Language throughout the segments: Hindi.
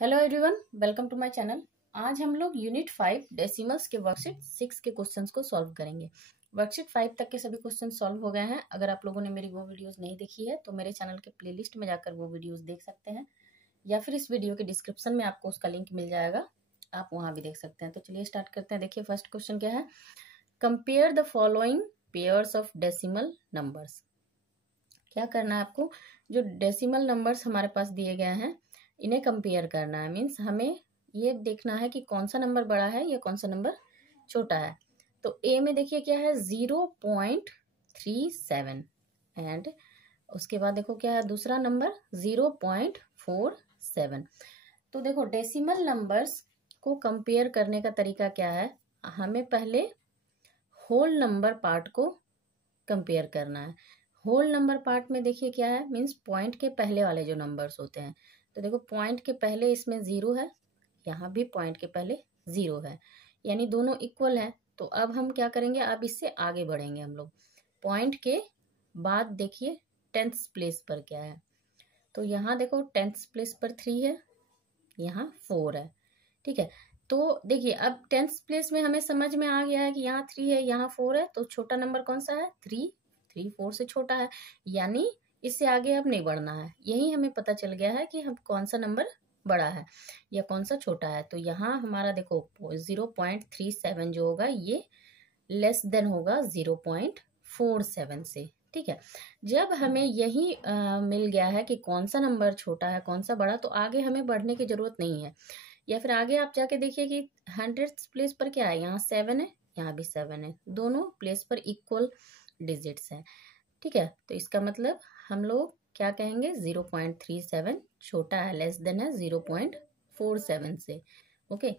Hello everyone, welcome to my channel. आज हम लोग यूनिट 5 डेसिमल्स के वर्कशीट 6 के क्वेश्चंस को सॉल्व करेंगे। वर्कशीट 5 तक के सभी क्वेश्चन सॉल्व हो गए हैं। अगर आप लोगों ने मेरी वो वीडियोस नहीं देखी है तो मेरे चैनल के प्लेलिस्ट में जाकर वो वीडियोस देख सकते हैं, या फिर इस वीडियो के डिस्क्रिप्शन में आपको उसका लिंक मिल जाएगा, आप वहाँ भी देख सकते हैं। तो चलिए स्टार्ट करते हैं। देखिए फर्स्ट क्वेश्चन क्या है, compare the following pairs of decimal numbers. क्या करना है आपको, जो डेसिमल नंबर्स हमारे पास दिए गए हैं इन्हें कंपेयर करना है। मीन्स हमें ये देखना है कि कौन सा नंबर बड़ा है या कौन सा नंबर छोटा है। तो ए में देखिए क्या है 0.37 एंड उसके बाद देखो क्या है दूसरा नंबर 0.47। तो देखो डेसिमल नंबर्स को कंपेयर करने का तरीका क्या है, हमें पहले होल नंबर पार्ट को कंपेयर करना है। होल नंबर पार्ट में देखिए क्या है, मीन्स पॉइंट के पहले वाले जो नंबर्स होते हैं। तो देखो पॉइंट के पहले इसमें 0 है, यहाँ भी पॉइंट के पहले 0 है, यानी दोनों इक्वल है। तो अब हम क्या करेंगे, अब इससे आगे बढ़ेंगे हम लोग। पॉइंट के बाद देखिए 10th प्लेस पर क्या है, तो यहाँ देखो 10th प्लेस पर 3 है, यहाँ 4 है। ठीक है, तो देखिए अब 10th प्लेस में हमें समझ में आ गया है कि यहाँ 3 है, यहाँ 4 है, तो छोटा नंबर कौन सा है 3। 3 4 से छोटा है, यानी इससे आगे अब नहीं बढ़ना है। यही हमें पता चल गया है कि हम कौन सा नंबर बड़ा है या कौन सा छोटा है। तो यहाँ हमारा देखो 0.37 जो होगा ये लेस देन होगा 0.47 से। ठीक है, जब हमें यही मिल गया है कि कौन सा नंबर छोटा है कौन सा बड़ा, तो आगे हमें बढ़ने की जरूरत नहीं है। या फिर आगे आप जाके देखिए कि 100th प्लेस पर क्या है, यहाँ 7 है, यहाँ भी 7 है, दोनों प्लेस पर इक्वल डिजिट्स हैं। ठीक है, तो इसका मतलब हम लोग क्या कहेंगे 0.37 छोटा है, लेस देन है 0.47 से। ओके,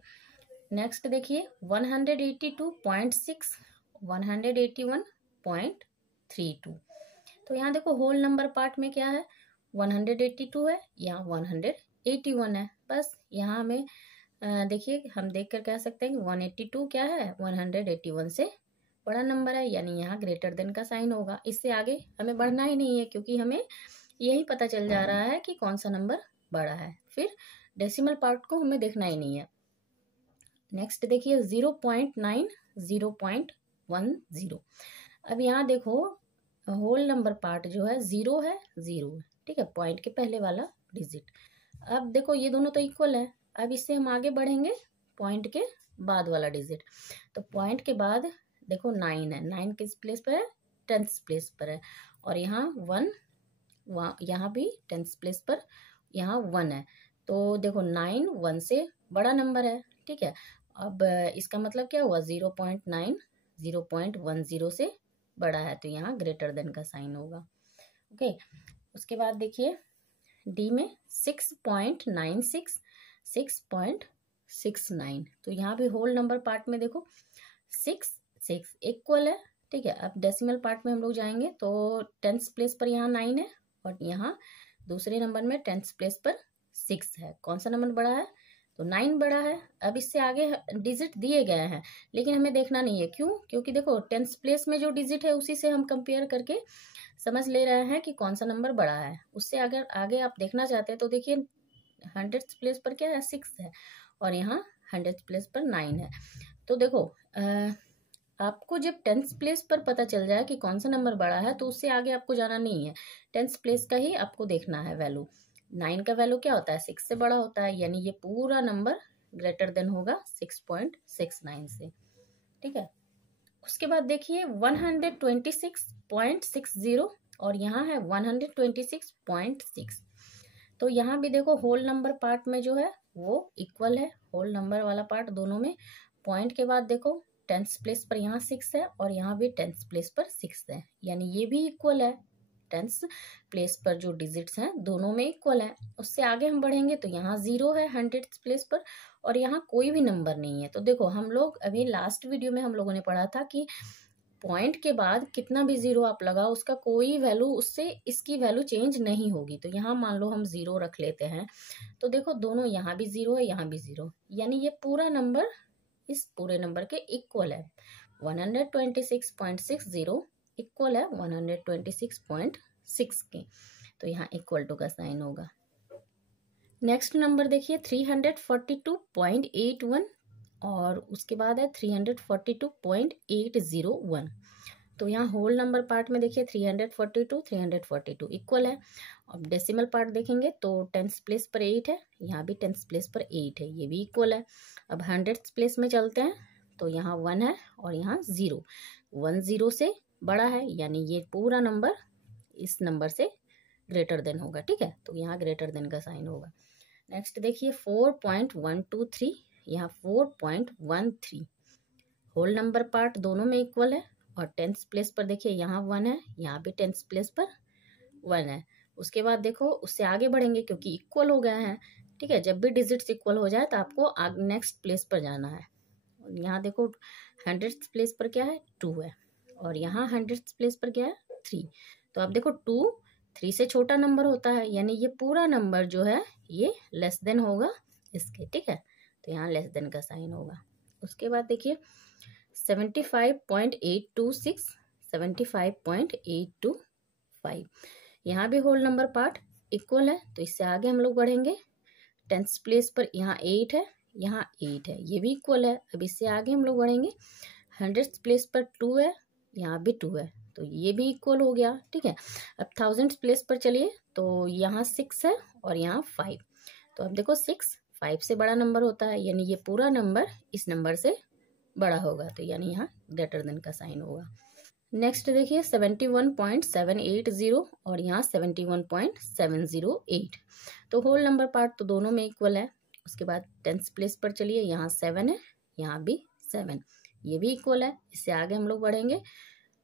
नेक्स्ट देखिए 182.6 181.32। तो यहाँ देखो होल नंबर पार्ट में क्या है 182 है, यहाँ 181 है। बस यहाँ हमें देखिए हम देख कर कह सकते हैं कि 182 क्या है 181 से बड़ा नंबर है, यानी यहाँ ग्रेटर देन का साइन होगा। इससे आगे हमें बढ़ना ही नहीं है, क्योंकि हमें यही पता चल जा रहा है कि कौन सा नंबर बड़ा है। फिर डेसिमल पार्ट को हमें देखना ही नहीं है। नेक्स्ट देखिए 0.9 0.10। अब यहाँ देखो होल नंबर पार्ट जो है 0 है, 0 है। ठीक है, पॉइंट के पहले वाला डिजिट। अब देखो ये दोनों तो इक्वल है, अब इससे हम आगे बढ़ेंगे पॉइंट के बाद वाला डिजिट। तो पॉइंट के बाद देखो 9 है, 9 किस प्लेस पर है 10th प्लेस पर है, और यहाँ 1, यहाँ भी 10th प्लेस पर यहाँ 1 है। तो देखो 9 1 से बड़ा नंबर है। ठीक है, अब इसका मतलब क्या हुआ 0.9 0.10 से बड़ा है, तो यहाँ ग्रेटर देन का साइन होगा। ओके, उसके बाद देखिए डी में 6.96 6.69। तो यहाँ भी होल नंबर पार्ट में देखो 6 6 इक्वल है। ठीक है, अब डेसिमल पार्ट में हम लोग जाएंगे तो 10th प्लेस पर यहाँ 9 है, और यहाँ दूसरे नंबर में 10th प्लेस पर 6 है। कौन सा नंबर बड़ा है, तो 9 बड़ा है। अब इससे आगे डिजिट दिए गए हैं, लेकिन हमें देखना नहीं है। क्यों, क्योंकि देखो 10th प्लेस में जो डिजिट है उसी से हम कंपेयर करके समझ ले रहे हैं कि कौन सा नंबर बड़ा है। उससे अगर आगे आप देखना चाहते हैं तो देखिए 100th प्लेस पर क्या है 6 है, और यहाँ 100th प्लेस पर 9 है। तो देखो आपको जब 10th प्लेस पर पता चल जाए कि कौन सा नंबर बड़ा है, तो उससे आगे आपको जाना नहीं है, 10th प्लेस का ही आपको देखना है वैल्यू। 9 का वैल्यू क्या होता है 6 से बड़ा होता है, यानी ये पूरा नंबर ग्रेटर देन होगा 6.69 से। ठीक है, उसके बाद देखिए 126.60 और यहाँ है 126.6। तो यहाँ भी देखो होल नंबर पार्ट में जो है वो इक्वल है, होल नंबर वाला पार्ट दोनों में। पॉइंट के बाद देखो 10th प्लेस पर यहाँ 6 है, और यहाँ भी 10th प्लेस पर 6 है, यानी ये भी इक्वल है। 10th प्लेस पर जो डिजिट्स हैं दोनों में इक्वल है। उससे आगे हम बढ़ेंगे तो यहाँ 0 है 100th प्लेस पर, और यहाँ कोई भी नंबर नहीं है। तो देखो हम लोग अभी लास्ट वीडियो में हम लोगों ने पढ़ा था कि पॉइंट के बाद कितना भी 0 आप लगाओ उसका कोई वैल्यू, उससे इसकी वैल्यू चेंज नहीं होगी। तो यहाँ मान लो हम 0 रख लेते हैं, तो देखो दोनों यहाँ भी 0 है यहाँ भी 0, यानी ये पूरा नंबर इस पूरे नंबर के इक्वल है। 126.60 इक्वल है 126.6 के, तो यहाँ इक्वल टू का साइन होगा। नेक्स्ट नंबर देखिए 342.81 और उसके बाद है 342.801। तो यहाँ होल नंबर पार्ट में देखिए 342 इक्वल है। अब डेसिमल पार्ट देखेंगे तो टेंथ प्लेस पर 8 है, यहाँ भी टेंथ प्लेस पर 8 है, ये भी इक्वल है। अब हंड्रेड्स प्लेस में चलते हैं तो यहाँ 1 है और यहाँ 0, 1 0 से बड़ा है, यानी ये पूरा नंबर इस नंबर से ग्रेटर देन होगा। ठीक है, तो यहाँ ग्रेटर देन का साइन होगा। नेक्स्ट देखिए 4.123, यहाँ 4.13 होल नंबर पार्ट दोनों में इक्वल है। और टेंथ प्लेस पर देखिए यहाँ 1 है, यहाँ भी टेंथ प्लेस पर 1 है। उसके बाद देखो उससे आगे बढ़ेंगे क्योंकि इक्वल हो गए हैं। ठीक है, जब भी डिजिट्स इक्वल हो जाए तो आपको नेक्स्ट प्लेस पर जाना है। यहाँ देखो हंड्रेड्स प्लेस पर क्या है 2 है और यहाँ हंड्रेड्स प्लेस पर क्या है 3। तो आप देखो 2 3 से छोटा नंबर होता है, यानी ये पूरा नंबर जो है ये लेस देन होगा इसके। ठीक है, तो यहाँ लेस देन का साइन होगा। उसके बाद देखिए 75.826, 75.825, यहाँ भी होल नंबर पार्ट इक्वल है। तो इससे आगे हम लोग बढ़ेंगे। टेंथ प्लेस पर यहाँ 8 है, यहाँ 8 है, ये भी इक्वल है। अब इससे आगे हम लोग बढ़ेंगे। हंड्रेड्स प्लेस पर 2 है, यहाँ भी 2 है, तो ये भी इक्वल हो गया। ठीक है, अब थाउजेंड्स प्लेस पर चलिए तो यहाँ 6 है और यहाँ 5। तो अब देखो 6 5 से बड़ा नंबर होता है, यानी ये पूरा नंबर इस नंबर से बड़ा होगा, तो यानी यहाँ ग्रेटर देन का साइन होगा। नेक्स्ट देखिए 71.780 और यहाँ 71.708। तो होल नंबर पार्ट तो दोनों में इक्वल है। उसके बाद टेंथ प्लेस पर चलिए, यहाँ 7 है, यहाँ भी 7, ये भी इक्वल है। इससे आगे हम लोग बढ़ेंगे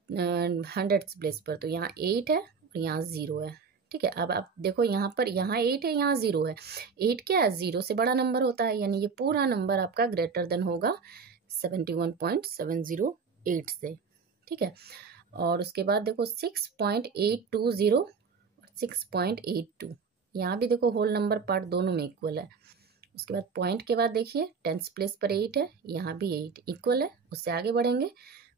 हंड्रेड्स प्लेस पर, तो यहाँ 8 है और यहाँ 0 है। ठीक है, अब आप देखो यहाँ पर यहाँ 8 है, यहाँ 0 है। 8 क्या है 0 से बड़ा नंबर होता है, यानी ये पूरा नंबर आपका ग्रेटर देन होगा 71.708 से। ठीक है, और उसके बाद देखो 6.820 और 6.82, यहाँ भी देखो होल नंबर पार्ट दोनों में इक्वल है। उसके बाद पॉइंट के बाद देखिए टेंथ प्लेस पर 8 है, यहाँ भी 8 इक्वल है। उससे आगे बढ़ेंगे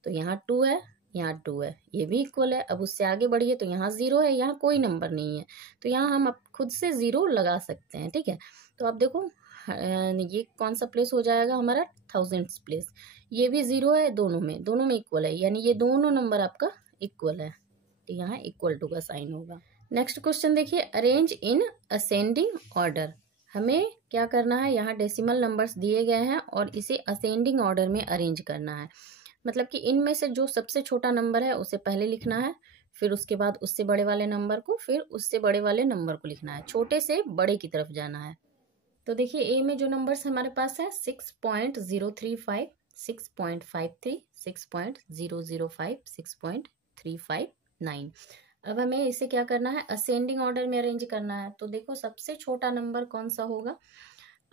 तो यहाँ 2 है, यहाँ 2 है, ये भी इक्वल है। अब उससे आगे बढ़िए तो यहाँ 0 है, यहाँ कोई नंबर नहीं है, तो यहाँ हम अब खुद से 0 लगा सकते हैं। ठीक है, तो आप देखो ये कौन सा प्लेस हो जाएगा हमारा थाउजेंड्स प्लेस, ये भी 0 है, दोनों में इक्वल है, यानी ये दोनों नंबर आपका इक्वल है, तो यहाँ इक्वल टू का साइन होगा। नेक्स्ट क्वेश्चन देखिए अरेंज इन असेंडिंग ऑर्डर। हमें क्या करना है, यहाँ डेसिमल नंबर्स दिए गए हैं और इसे असेंडिंग ऑर्डर में अरेंज करना है। मतलब कि इनमें से जो सबसे छोटा नंबर है उसे पहले लिखना है, फिर उसके बाद उससे बड़े वाले नंबर को, फिर उससे बड़े वाले नंबर को लिखना है, छोटे से बड़े की तरफ जाना है। तो देखिए ए में जो नंबर्स हमारे पास है 6.035, 6.53, 6.005, 6.359। अब हमें इसे क्या करना है, असेंडिंग ऑर्डर में अरेंज करना है। तो देखो सबसे छोटा नंबर कौन सा होगा।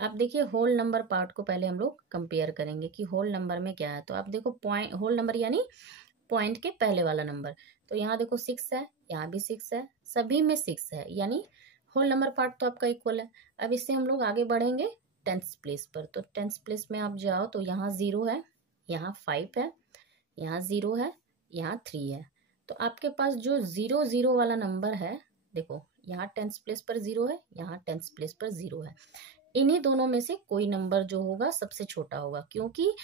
अब देखिए होल नंबर पार्ट को पहले हम लोग कंपेयर करेंगे कि होल नंबर में क्या है। तो आप देखो पॉइंट, होल नंबर यानी पॉइंट के पहले वाला नंबर, तो यहाँ देखो 6 है, यहाँ भी 6 है, सभी में 6 है, यानी होल नंबर पार्ट तो आपका इक्वल है। अब इससे हम लोग आगे बढ़ेंगे टेंथ प्लेस पर। तो टेंथ प्लेस में आप जाओ तो यहाँ 0 है, यहाँ 5 है, यहाँ 0 है, यहाँ 3 है। तो आपके पास जो 0 0 वाला नंबर है, देखो यहाँ टेंथ प्लेस पर 0 है, यहाँ टेंथ प्लेस पर 0 है, इन्हीं दोनों में से कोई नंबर जो होगा सबसे छोटा होगा। क्योंकि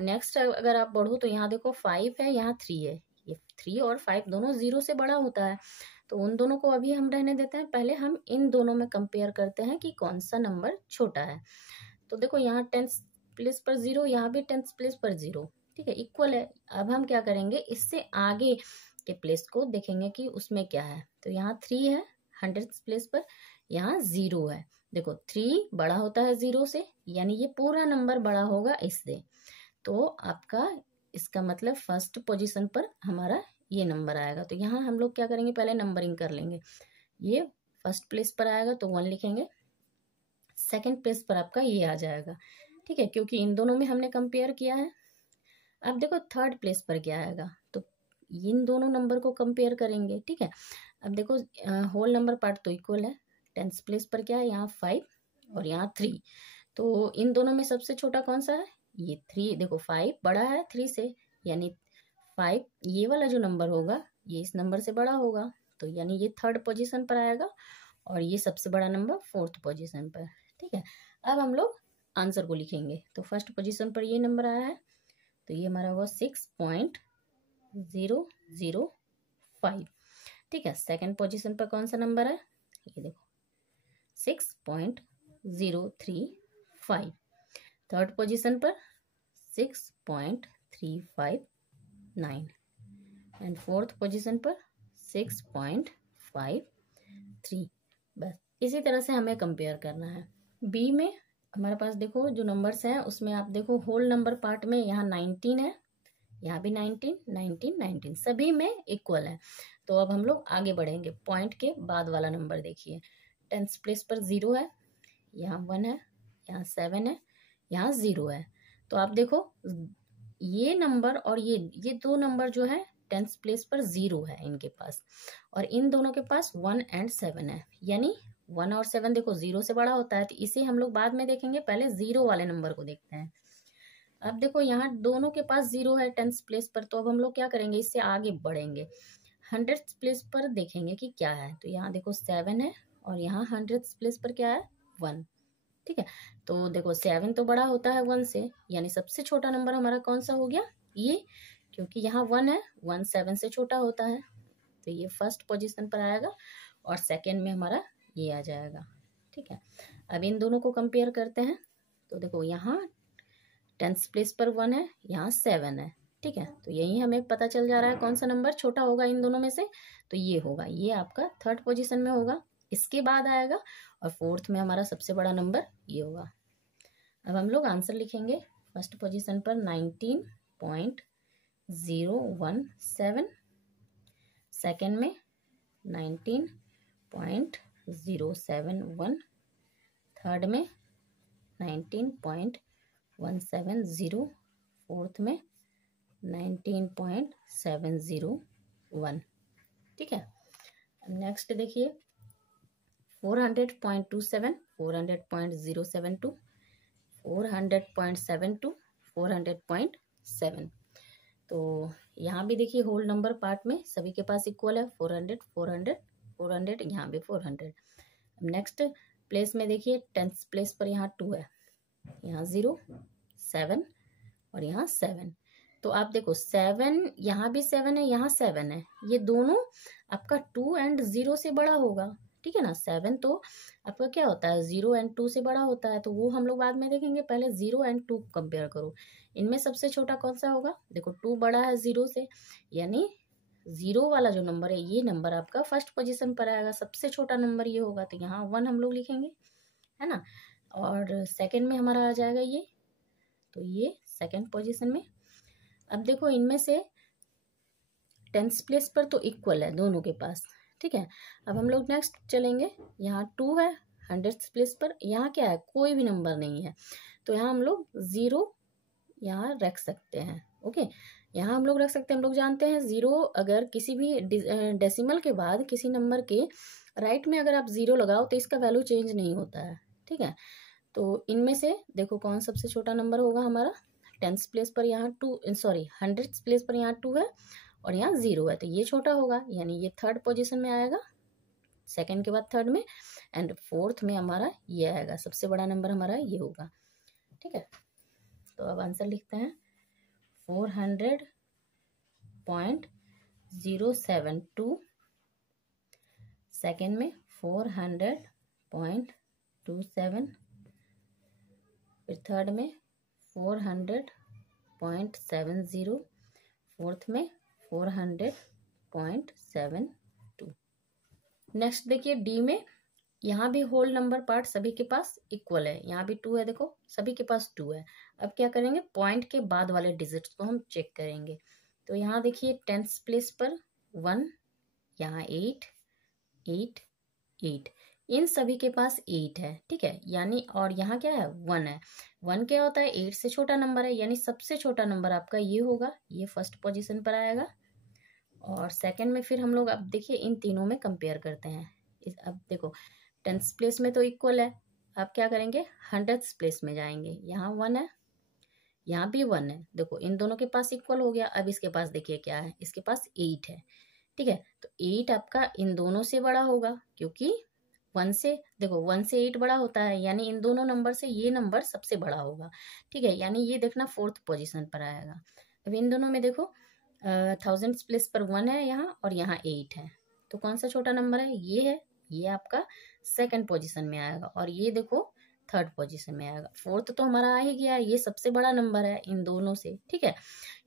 नेक्स्ट अगर आप बढ़ो तो यहाँ देखो 5 है, यहाँ 3 है, ये 3 और 5 दोनों 0 से बड़ा होता है, तो उन दोनों को अभी हम रहने देते हैं। पहले हम इन दोनों में कंपेयर करते हैं कि कौन सा नंबर छोटा है। तो देखो यहाँ टेंथ प्लेस पर 0, यहाँ भी टेंथ प्लेस पर 0, ठीक है, इक्वल है। अब हम क्या करेंगे, इससे आगे के प्लेस को देखेंगे कि उसमें क्या है। तो यहाँ 3 है हंड्रेड प्लेस पर, यहाँ 0 है। देखो 3 बड़ा होता है 0 से, यानी ये पूरा नंबर बड़ा होगा इससे। तो आपका इसका मतलब फर्स्ट पोजीशन पर हमारा ये नंबर आएगा। तो यहाँ हम लोग क्या करेंगे, पहले नंबरिंग कर लेंगे। ये फर्स्ट प्लेस पर आएगा तो 1 लिखेंगे, सेकंड प्लेस पर आपका ये आ जाएगा। ठीक है, क्योंकि इन दोनों में हमने कंपेयर किया है। अब देखो थर्ड प्लेस पर क्या आएगा, तो इन दोनों नंबर को कंपेयर करेंगे। ठीक है, अब देखो होल नंबर पार्ट तो इक्वल है। टेंथ प्लेस पर क्या है, यहाँ 5 और यहाँ 3, तो इन दोनों में सबसे छोटा कौन सा है, ये 3। देखो 5 बड़ा है 3 से, यानी 5 ये वाला जो नंबर होगा ये इस नंबर से बड़ा होगा, तो यानी ये थर्ड पोजीशन पर आएगा और ये सबसे बड़ा नंबर 4th पोजीशन पर। ठीक है, अब हम लोग आंसर को लिखेंगे। तो फर्स्ट पोजीशन पर ये नंबर आया है, तो ये हमारा होगा 6.005। ठीक है, सेकंड पोजीशन पर कौन सा नंबर है, ये देखो 6.035। थर्ड पोजीशन पर 6.359 एंड फोर्थ पोजीशन पर 6.53। बस इसी तरह से हमें कंपेयर करना है। बी में हमारे पास देखो जो नंबर्स हैं उसमें आप देखो होल नंबर पार्ट में यहाँ 19 है, यहाँ भी 19, 19, 19 सभी में इक्वल है। तो अब हम लोग आगे बढ़ेंगे। पॉइंट के बाद वाला नंबर देखिए, 10th प्लेस पर 0 है, यहाँ 1 है, यहाँ 7 है, यहाँ 0 है। तो आप देखो ये नंबर और ये दो नंबर जो है 10th प्लेस पर 0 है इनके पास, और इन दोनों के पास 1 एंड 7 है। यानी 1 और 7 देखो 0 से बड़ा होता है, तो इसे हम लोग बाद में देखेंगे, पहले 0 वाले नंबर को देखते हैं। अब देखो यहाँ दोनों के पास 0 है 10th प्लेस पर, तो अब हम लोग क्या करेंगे, इससे आगे बढ़ेंगे। 100th प्लेस पर देखेंगे कि क्या है, तो यहाँ देखो 7 है और यहाँ 100th प्लेस पर क्या है, 1। ठीक है, तो देखो 7 तो बड़ा होता है 1 से, यानी सबसे छोटा नंबर हमारा कौन सा हो गया, ये, क्योंकि यहाँ 1 है, 1 7 से छोटा होता है, तो ये फर्स्ट पोजीशन पर आएगा और सेकंड में हमारा ये आ जाएगा। ठीक है, अब इन दोनों को कंपेयर करते हैं। तो देखो यहाँ 10th प्लेस पर 1 है, यहाँ 7 है। ठीक है, तो यही हमें पता चल जा रहा है कौन सा नंबर छोटा होगा इन दोनों में से, तो ये होगा, ये आपका थर्ड पोजीशन में होगा, इसके बाद आएगा, और फोर्थ में हमारा सबसे बड़ा नंबर ये होगा। अब हम लोग आंसर लिखेंगे। फर्स्ट पोजीशन पर 19.017, सेकेंड में 19.071, थर्ड में 19.170, फोर्थ में 19.701। ठीक है, नेक्स्ट देखिए 400.27, 400.072, 400.72, 400.7। तो यहाँ भी देखिए होल नंबर पार्ट में सभी के पास इक्वल है, 400, 400, 400, यहाँ भी 400। नेक्स्ट प्लेस में देखिए 10th प्लेस पर यहाँ 2 है, यहाँ 0, 7 और यहाँ 7। तो आप देखो 7, यहाँ भी 7 है, यहाँ 7 है, ये दोनों आपका 2 एंड 0 से बड़ा होगा। ठीक है ना, 7 तो आपका क्या होता है, 0 एंड 2 से बड़ा होता है, तो वो हम लोग बाद में देखेंगे, पहले 0 एंड 2 कंपेयर करो। इनमें सबसे छोटा कौन सा होगा, देखो 2 बड़ा है 0 से, यानी 0 वाला जो नंबर है ये नंबर आपका फर्स्ट पोजीशन पर आएगा, सबसे छोटा नंबर ये होगा, तो यहाँ 1 हम लोग लिखेंगे, है ना। और सेकेंड में हमारा आ जाएगा ये, तो ये सेकेंड पोजीशन में। अब देखो इनमें से 10th प्लेस पर तो इक्वल है दोनों के पास। ठीक है, अब हम लोग नेक्स्ट चलेंगे। यहाँ 2 है 100th प्लेस पर, यहाँ क्या है, कोई भी नंबर नहीं है, तो यहाँ हम लोग 0 यहाँ रख सकते हैं। ओके, यहाँ हम लोग रख सकते हैं। हम लोग जानते हैं 0 अगर किसी भी डेसिमल के बाद किसी नंबर के राइट में अगर आप 0 लगाओ तो इसका वैल्यू चेंज नहीं होता है। ठीक है, तो इनमें से देखो कौन सबसे छोटा नंबर होगा हमारा, 10th प्लेस पर यहाँ 100th प्लेस पर यहाँ 2 है और यहाँ 0 है, तो ये छोटा होगा, यानी ये थर्ड पोजीशन में आएगा, सेकंड के बाद थर्ड में, एंड फोर्थ में हमारा ये आएगा, सबसे बड़ा नंबर हमारा ये होगा। ठीक है, तो अब आंसर लिखते हैं 400.072, सेकंड में 400.27, फिर थर्ड में 400.70, फोर्थ में 400.72। नेक्स्ट देखिए डी में, यहाँ भी होल नंबर पार्ट सभी के पास इक्वल है, यहाँ भी 2 है, देखो सभी के पास 2 है। अब क्या करेंगे, पॉइंट के बाद वाले डिजिट्स को हम चेक करेंगे। तो यहाँ देखिए 10th प्लेस पर 1, यहाँ 8, 8, 8, इन सभी के पास 8 है। ठीक है, यानी और यहाँ क्या है, 1 है। 1 क्या होता है, 8 से छोटा नंबर है, यानी सबसे छोटा नंबर आपका ये होगा, ये फर्स्ट पोजीशन पर आएगा। और सेकंड में फिर हम लोग अब देखिए इन तीनों में कंपेयर करते हैं। अब देखो 10th प्लेस में तो इक्वल है, अब क्या करेंगे 100th प्लेस में जाएंगे, यहाँ 1 है, यहाँ भी 1 है, देखो इन दोनों के पास इक्वल हो गया। अब इसके पास देखिए क्या है, इसके पास 8 है। ठीक है, तो 8 आपका इन दोनों से बड़ा होगा, क्योंकि 1 से देखो 1 से 8 बड़ा होता है, यानी इन दोनों नंबर से ये नंबर सबसे बड़ा होगा। ठीक है, यानी ये देखना 4th पोजीशन पर आएगा। अब इन दोनों में देखो थाउजेंड्स प्लेस पर 1 है यहाँ और यहाँ 8 है, तो कौन सा छोटा नंबर है? ये है, ये आपका 2nd पोजीशन में आएगा और ये देखो 3rd पोजीशन में आएगा। 4th तो हमारा आ ही गया, ये सबसे बड़ा नंबर है इन दोनों से। ठीक है,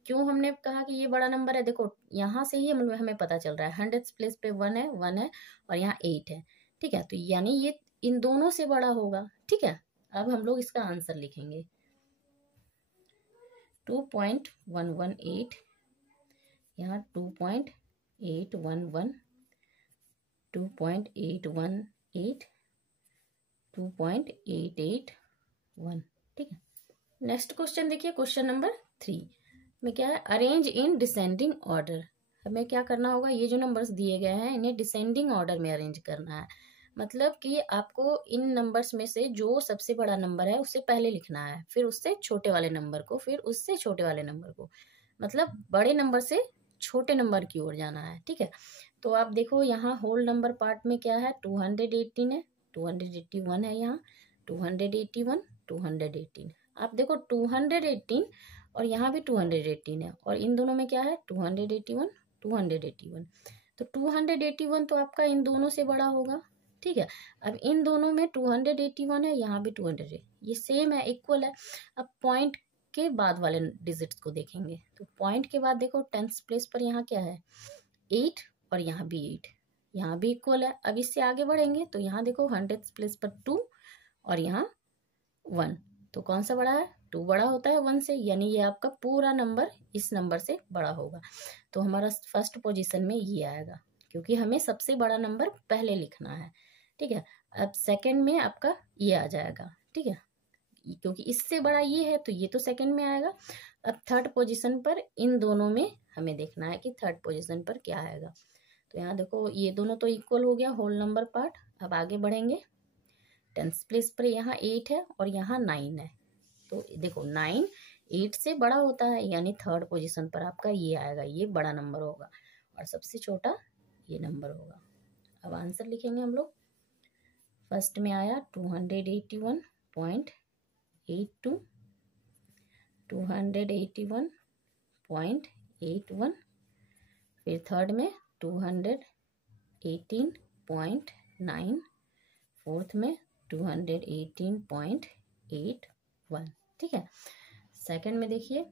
क्यों हमने कहा कि ये बड़ा नंबर है? देखो यहाँ से ही हमें पता चल रहा है, 100th प्लेस पे 1 है, 1 है और यहाँ 8 है। ठीक है, तो यानी ये इन दोनों से बड़ा होगा। ठीक है, अब हम लोग इसका आंसर लिखेंगे 2.118, यहाँ 2.811, 2.818, 2.881। ठीक है, नेक्स्ट क्वेश्चन देखिए, क्वेश्चन नंबर 3 में क्या है? Arrange in descending order. हमें क्या करना होगा? ये जो नंबर्स दिए गए हैं इन्हें डिसेंडिंग ऑर्डर में अरेंज करना है। मतलब कि आपको इन नंबर्स में से जो सबसे बड़ा नंबर है उसे पहले लिखना है, फिर उससे छोटे वाले नंबर को, फिर उससे छोटे वाले नंबर को, मतलब बड़े नंबर से छोटे नंबर की ओर जाना है। ठीक है, तो आप देखो यहाँ होल नंबर पार्ट में क्या है? 218 है, 281 है, यहाँ 281, 218। आप देखो 218 और यहाँ भी 218 है और इन दोनों में क्या है? 281, 281। तो 281 तो आपका इन दोनों से बड़ा होगा। ठीक है, अब इन दोनों में 281 है, यहाँ भी 200, ये सेम है, इक्वल है। अब पॉइंट के बाद वाले डिजिट्स को देखेंगे, तो पॉइंट के बाद देखो 10th प्लेस पर यहाँ क्या है? 8 और यहाँ भी 8, यहाँ भी इक्वल है। अब इससे आगे बढ़ेंगे तो यहाँ देखो 100th प्लेस पर 2 और यहाँ 1, तो कौन सा बड़ा है? 2 बड़ा होता है 1 से, यानी ये आपका पूरा नंबर इस नंबर से बड़ा होगा। तो हमारा फर्स्ट पोजीशन में ये आएगा, क्योंकि हमें सबसे बड़ा नंबर पहले लिखना है। ठीक है, अब सेकंड में आपका ये आ जाएगा। ठीक है, क्योंकि इससे बड़ा ये है तो ये तो सेकंड में आएगा। अब थर्ड पोजीशन पर इन दोनों में हमें देखना है कि थर्ड पोजीशन पर क्या आएगा। तो यहाँ देखो ये दोनों तो इक्वल हो गया होल नंबर पार्ट। अब आगे बढ़ेंगे, 10th प्लेस पर यहाँ 8 है और यहाँ 9 है, तो देखो 9 8 से बड़ा होता है, यानी थर्ड पोजीशन पर आपका ये आएगा, ये बड़ा नंबर होगा और सबसे छोटा ये नंबर होगा। अब आंसर लिखेंगे हम लोग। फर्स्ट में आया 281.82, 281.81, फिर थर्ड में 218.9, फोर्थ में 218.81। ठीक है, सेकंड में देखिए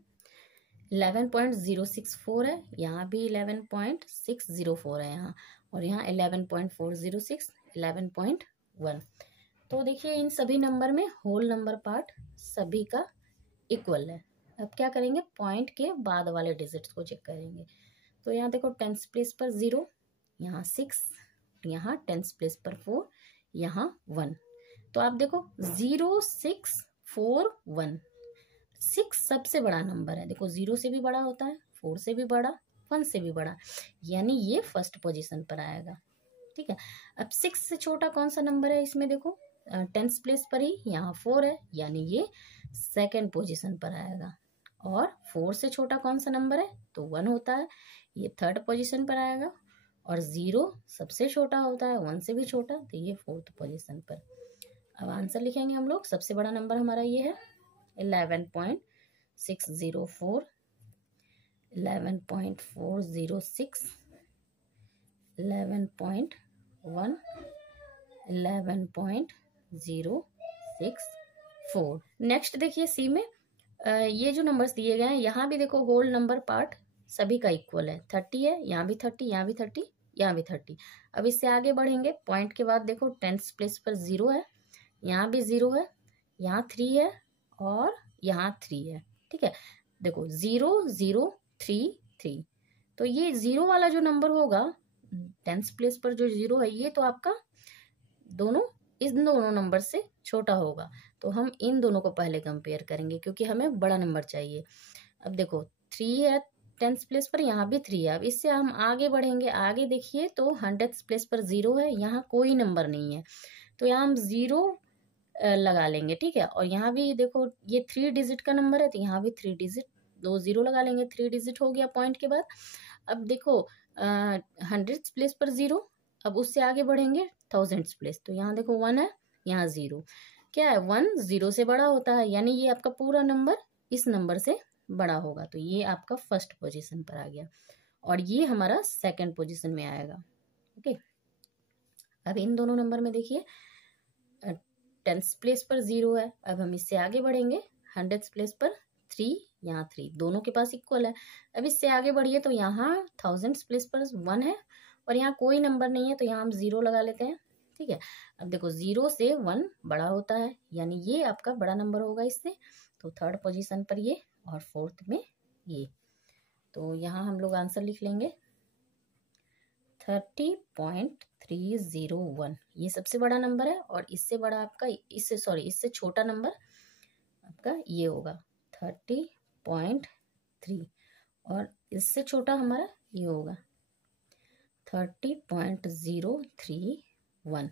11.064 है, यहाँ भी 11.604 है यहाँ, और यहाँ 11.406, 11.1। तो देखिए इन सभी नंबर में होल नंबर पार्ट सभी का इक्वल है। अब क्या करेंगे? पॉइंट के बाद वाले डिजिट्स को चेक करेंगे। तो यहाँ देखो 10th प्लेस पर 0, यहाँ 6, यहाँ 10th प्लेस पर 4, यहाँ 1। तो आप देखो 0 6 4 1, 6 सबसे बड़ा नंबर है। देखो 0 से भी बड़ा होता है, 4 से भी बड़ा, 1 से भी बड़ा, यानी ये फर्स्ट पोजीशन पर आएगा। ठीक है, अब 6 से छोटा कौन सा नंबर है इसमें? देखो 10th प्लेस पर ही यहाँ 4 है, यानी ये सेकंड पोजीशन पर आएगा। और 4 से छोटा कौन सा नंबर है? तो 1 होता है, ये थर्ड पोजीशन पर आएगा। और 0 सबसे छोटा होता है, 1 से भी छोटा, तो ये फोर्थ पोजीशन पर। अब आंसर लिखेंगे हम लोग। सबसे बड़ा नंबर हमारा ये है 11.604, 11.406, 11.1, 11.064। नेक्स्ट देखिए सी में ये जो नंबर्स दिए गए हैं, यहाँ भी देखो होल नंबर पार्ट सभी का इक्वल है। 30 है, यहाँ भी 30, यहाँ भी 30, यहाँ भी 30। अब इससे आगे बढ़ेंगे, पॉइंट के बाद देखो 10th प्लेस पर 0 है, यहाँ भी 0 है, यहाँ 3 है और यहाँ 3 है। ठीक है, देखो 0 0 3 3, तो ये 0 वाला जो नंबर होगा 10th प्लेस पर जो 0 है, ये तो आपका दोनों इन दोनों नंबर से छोटा होगा। तो हम इन दोनों को पहले कंपेयर करेंगे, क्योंकि हमें बड़ा नंबर चाहिए। अब देखो 3 है 10th प्लेस पर, यहाँ भी 3 है। अब इससे हम आगे बढ़ेंगे, आगे देखिए तो 100th प्लेस पर 0 है, यहाँ कोई नंबर नहीं है, तो यहाँ हम 0 लगा लेंगे। ठीक है, और यहाँ भी देखो ये 3 डिजिट का नंबर है, तो यहाँ भी 3 डिजिट, 2 0 लगा लेंगे, 3 डिजिट हो गया पॉइंट के बाद। अब देखो 100th प्लेस पर 0, अब उससे आगे बढ़ेंगे थाउजेंड्स प्लेस, तो यहाँ देखो 1 है, यहाँ 0, क्या है 1 0 से बड़ा होता है, यानी ये आपका पूरा नंबर इस नंबर से बड़ा होगा, तो ये आपका फर्स्ट पोजीशन पर आ गया और ये हमारा सेकंड पोजीशन में आएगा। ओके, अब इन दोनों नंबर में देखिए 10th प्लेस पर 0 है, अब हम इससे आगे बढ़ेंगे 100th प्लेस पर 3, यहाँ 3, दोनों के पास इक्वल है। अब इससे आगे बढ़िए तो यहाँ 1000th प्लेस पर 1 है और यहाँ कोई नंबर नहीं है, तो यहाँ हम 0 लगा लेते हैं। ठीक है, अब देखो 0 से 1 बड़ा होता है, यानी ये आपका बड़ा नंबर होगा इससे, तो थर्ड पोजीशन पर ये और फोर्थ में ये, तो यहाँ हम लोग आंसर लिख लेंगे 30.301, ये सबसे बड़ा नंबर है और इससे बड़ा आपका इससे छोटा नंबर आपका ये होगा 30.3 और इससे छोटा हमारा ये होगा 30.031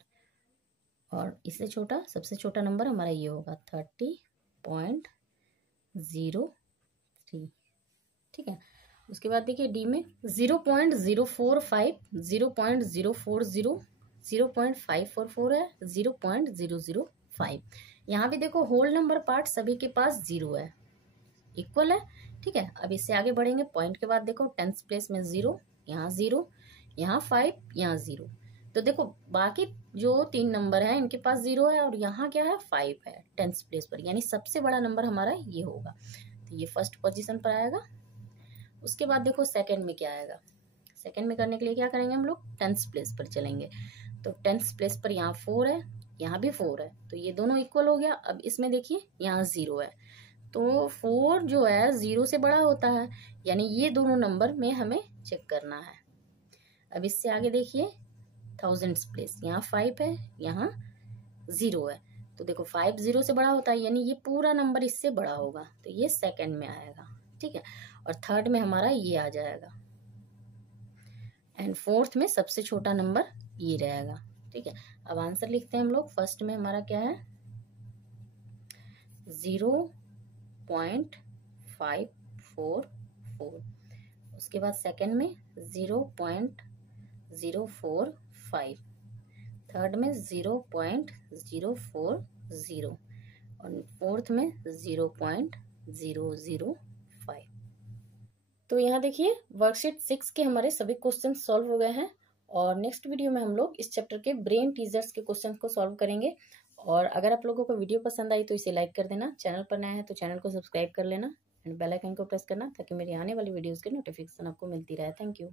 और इससे छोटा सबसे छोटा नंबर हमारा ये होगा 30.03। ठीक है, उसके बाद देखिए डी में 0.045, 0.040, 0.544 है, 0.005। यहाँ भी देखो होल नंबर पार्ट सभी के पास 0 है, इक्वल है। ठीक है, अब इससे आगे बढ़ेंगे, पॉइंट के बाद देखो 10th प्लेस में 0, यहाँ 0, यहाँ 5, यहाँ 0, तो देखो बाकी जो 3 नंबर हैं इनके पास 0 है और यहाँ क्या है 5 है 10th प्लेस पर, यानी सबसे बड़ा नंबर हमारा ये होगा, तो ये फर्स्ट पोजीशन पर आएगा। उसके बाद देखो सेकंड में क्या आएगा, सेकंड में करने के लिए क्या करेंगे हम लोग 10th प्लेस पर चलेंगे, तो 10th प्लेस पर यहाँ 4 है, यहाँ भी 4 है, तो ये दोनों इक्वल हो गया। अब इसमें देखिए यहाँ 0 है, तो 4 जो है 0 से बड़ा होता है, यानी ये दोनों नंबर में हमें चेक करना है। अब इससे आगे देखिए 1000th प्लेस, यहाँ 5 है, यहाँ 0 है, तो देखो 5 0 से बड़ा होता है, यानी ये पूरा नंबर इससे बड़ा होगा, तो ये सेकंड में आएगा। ठीक है, और थर्ड में हमारा ये आ जाएगा एंड फोर्थ में सबसे छोटा नंबर ये रहेगा। ठीक है, अब आंसर लिखते हैं हम लोग। फर्स्ट में हमारा क्या है 0.544, उसके बाद सेकंड में 0.045, थर्ड में 0.040 और फोर्थ में 0.005। तो यहाँ देखिए वर्कशीट 6 के हमारे सभी क्वेश्चन सॉल्व हो गए हैं और नेक्स्ट वीडियो में हम लोग इस चैप्टर के ब्रेन टीजर्स के क्वेश्चन को सॉल्व करेंगे। और अगर आप लोगों को वीडियो पसंद आई तो इसे लाइक कर देना, चैनल पर नया है तो चैनल को सब्सक्राइब कर लेना एंड बेल आइकन को प्रेस करना ताकि मेरी आने वाली वीडियोस के नोटिफिकेशन आपको मिलती रहे। Thank you.